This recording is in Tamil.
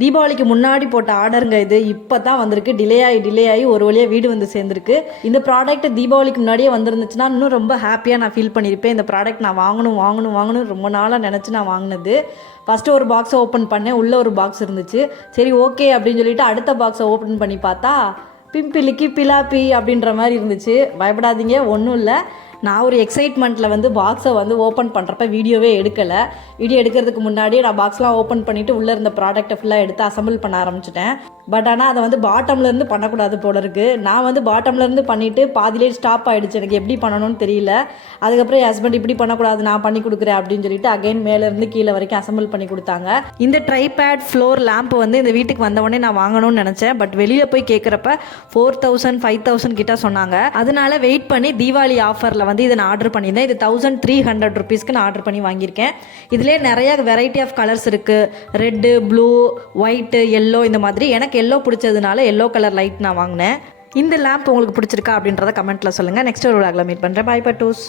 தீபாவளிக்கு முன்னாடி போட்ட ஆர்டருங்க இது. இப்போ தான் வந்திருக்கு. டிலே ஆகி ஒரு வழியாக வீடு வந்து சேர்ந்துருக்கு. இந்த ப்ராடக்ட் தீபாவளிக்கு முன்னாடியே வந்திருந்துச்சுன்னா இன்னும் ரொம்ப ஹாப்பியாக நான் ஃபீல் பண்ணியிருப்பேன். இந்த ப்ராடக்ட் நான் வாங்கணும் ரொம்ப நாளாக நினச்சி நான் வாங்கினது. ஃபஸ்ட்டு ஒரு பாக்ஸை ஓப்பன் பண்ணேன். உள்ளே ஒரு பாக்ஸ் இருந்துச்சு. சரி ஓகே அப்படின்னு சொல்லிட்டு அடுத்த பாக்ஸை ஓப்பன் பண்ணி பார்த்தா பிம்பிலிக்கி பிலாப்பி அப்படின்ற மாதிரி இருந்துச்சு. பயப்படாதீங்க, ஒன்றும் இல்லை. நான் ஒரு எக்ஸைட்மெண்ட்டில் வந்து பாக்ஸை வந்து ஓப்பன் பண்ணுறப்ப வீடியோவே எடுக்கலை. வீடியோ எடுக்கிறதுக்கு முன்னாடியே நான் பாக்ஸ்லாம் ஓப்பன் பண்ணிவிட்டு உள்ளே இருந்த ப்ராடக்ட்டை ஃபுல்லாக எடுத்து அசம்பிள் பண்ண ஆரம்பிச்சிட்டேன். பட் ஆனால் அதை வந்து பாட்டம்லேருந்து பண்ணக்கூடாது போல இருக்குது. நான் வந்து பாட்டம்லேருந்து பண்ணிவிட்டு பாதிலே ஸ்டாப் ஆகிடுச்சு. எனக்கு எப்படி பண்ணணும்னு தெரியல. அதுக்கப்புறம் என் ஹஸ்பண்ட் இப்படி பண்ணக்கூடாது, நான் பண்ணி கொடுக்குறேன் அப்படின்னு சொல்லிட்டு அகைன் மேலேருந்து கீழே வரைக்கும் அசம்பிள் பண்ணி கொடுத்தாங்க. இந்த ட்ரைபேட் ஃப்ளோர் லேம்ப் வந்து இந்த வீட்டுக்கு வந்தவொடனே நான் வாங்கணும்னு நினச்சேன். பட் வெளியில் போய் கேட்குறப்ப 4000 5000 கிட்ட சொன்னாங்க. அதனால வெயிட் பண்ணி தீபாவளி ஆஃபரில் வந்து இதை நான் ஆர்டர் பண்ணியிருந்தேன். இது 1300 ருபீஸ்க்கு நான் ஆர்டர் பண்ணி வாங்கியிருக்கேன். இதிலே நிறைய வெரைட்டி ஆஃப் கலர்ஸ் இருக்குது. ரெட்டு, ப்ளூ, ஒயிட்டு, எல்லோ இந்த மாதிரி. எனக்கு எல்லோ பிடிச்சதுனால எல்லோ கலர் லைட் நான் வாங்கினேன். இந்த லேம்ப் உங்களுக்கு பிடிச்சிருக்கா அப்படின்றத கமெண்ட்டில் சொல்லுங்கள். நெக்ஸ்ட் ஒரு விளாகில் மீட் பண்ணுறேன். பாய் பட்டூஸ்.